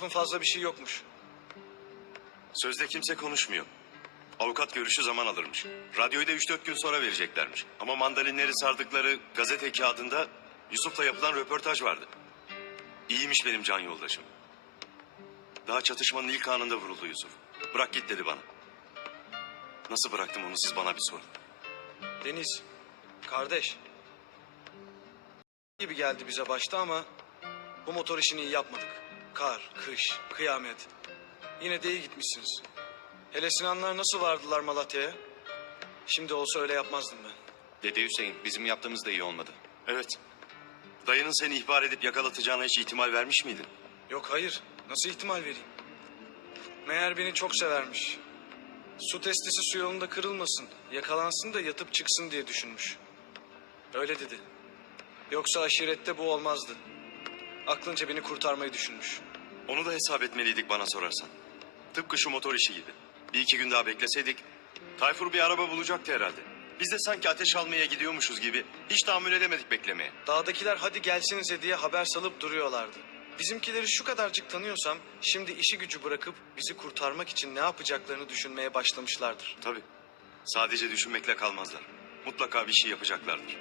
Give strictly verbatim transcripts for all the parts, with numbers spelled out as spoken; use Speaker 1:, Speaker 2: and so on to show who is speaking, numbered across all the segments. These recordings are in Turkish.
Speaker 1: lafın fazla bir şey yokmuş.
Speaker 2: Sözde kimse konuşmuyor. Avukat görüşü zaman alırmış. Radyoyu da üç dört gün sonra vereceklermiş. Ama mandalinleri sardıkları gazete kağıdında Yusuf'la yapılan röportaj vardı. İyiymiş benim can yoldaşım. Daha çatışmanın ilk anında vuruldu Yusuf. Bırak git dedi bana. Nasıl bıraktım onu siz bana bir sorun.
Speaker 1: Deniz, kardeş. Gibi geldi bize başta ama bu motor işini iyi yapmadık. Kar, kış, kıyamet. Yine de iyi gitmişsiniz. Hele Sinanlar nasıl vardılar Malatya'ya? Şimdi olsa öyle yapmazdım ben.
Speaker 3: Dede Hüseyin, bizim yaptığımız da iyi olmadı.
Speaker 2: Evet. Dayının seni ihbar edip yakalatacağına hiç ihtimal vermiş miydin?
Speaker 1: Yok hayır. Nasıl ihtimal vereyim? Meğer beni çok severmiş. Su testisi su yolunda kırılmasın, yakalansın da yatıp çıksın diye düşünmüş. Öyle dedi. Yoksa aşirette bu olmazdı. Aklınca beni kurtarmayı düşünmüş.
Speaker 2: Onu da hesap etmeliydik bana sorarsan. Tıpkı şu motor işi gibi. Bir iki gün daha bekleseydik Tayfur bir araba bulacaktı herhalde. Biz de sanki ateş almaya gidiyormuşuz gibi hiç tahammül edemedik beklemeye.
Speaker 1: Dağdakiler hadi gelsinize diye haber salıp duruyorlardı. Bizimkileri şu kadarcık tanıyorsam şimdi işi gücü bırakıp bizi kurtarmak için ne yapacaklarını düşünmeye başlamışlardır.
Speaker 2: Tabii. Sadece düşünmekle kalmazlar. Mutlaka bir şey yapacaklardır.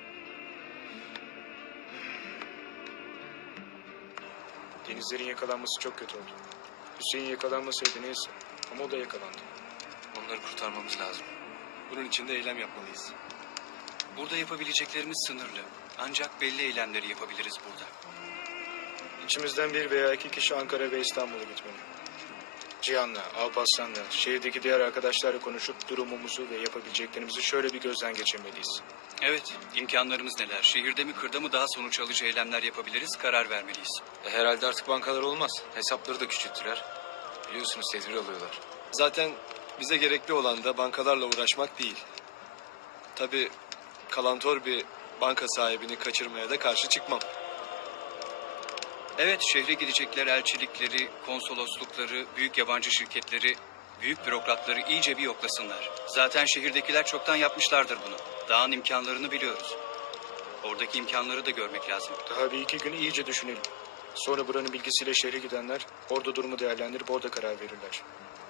Speaker 4: Denizlerin yakalanması çok kötü oldu. Hüseyin yakalanmasaydı neyse ama o da yakalandı.
Speaker 5: Onları kurtarmamız lazım. Bunun için de eylem yapmalıyız. Burada yapabileceklerimiz sınırlı. Ancak belli eylemleri yapabiliriz burada.
Speaker 4: İçimizden bir veya iki kişi Ankara ve İstanbul'a gitmeli. Cihan'la, Alparslan'la, şehirdeki diğer arkadaşlarla konuşup durumumuzu ve yapabileceklerimizi şöyle bir gözden geçirmeliyiz.
Speaker 5: Evet, imkanlarımız neler? Şehirde mi kırda mı daha sonuç alıcı eylemler yapabiliriz, karar vermeliyiz.
Speaker 6: E, herhalde artık bankalar olmaz. Hesapları da küçülttüler. Biliyorsunuz tedbir alıyorlar.
Speaker 7: Zaten bize gerekli olan da bankalarla uğraşmak değil. Tabii kalantor bir banka sahibini kaçırmaya da karşı çıkmam.
Speaker 5: Evet, şehre gidecekler elçilikleri, konsoloslukları, büyük yabancı şirketleri, büyük bürokratları iyice bir yoklasınlar. Zaten şehirdekiler çoktan yapmışlardır bunu. Dağın imkanlarını biliyoruz. Oradaki imkanları da görmek lazım.
Speaker 4: Daha bir iki gün iyice düşünelim. Sonra buranın bilgisiyle şehre gidenler orada durumu değerlendirip orada karar verirler.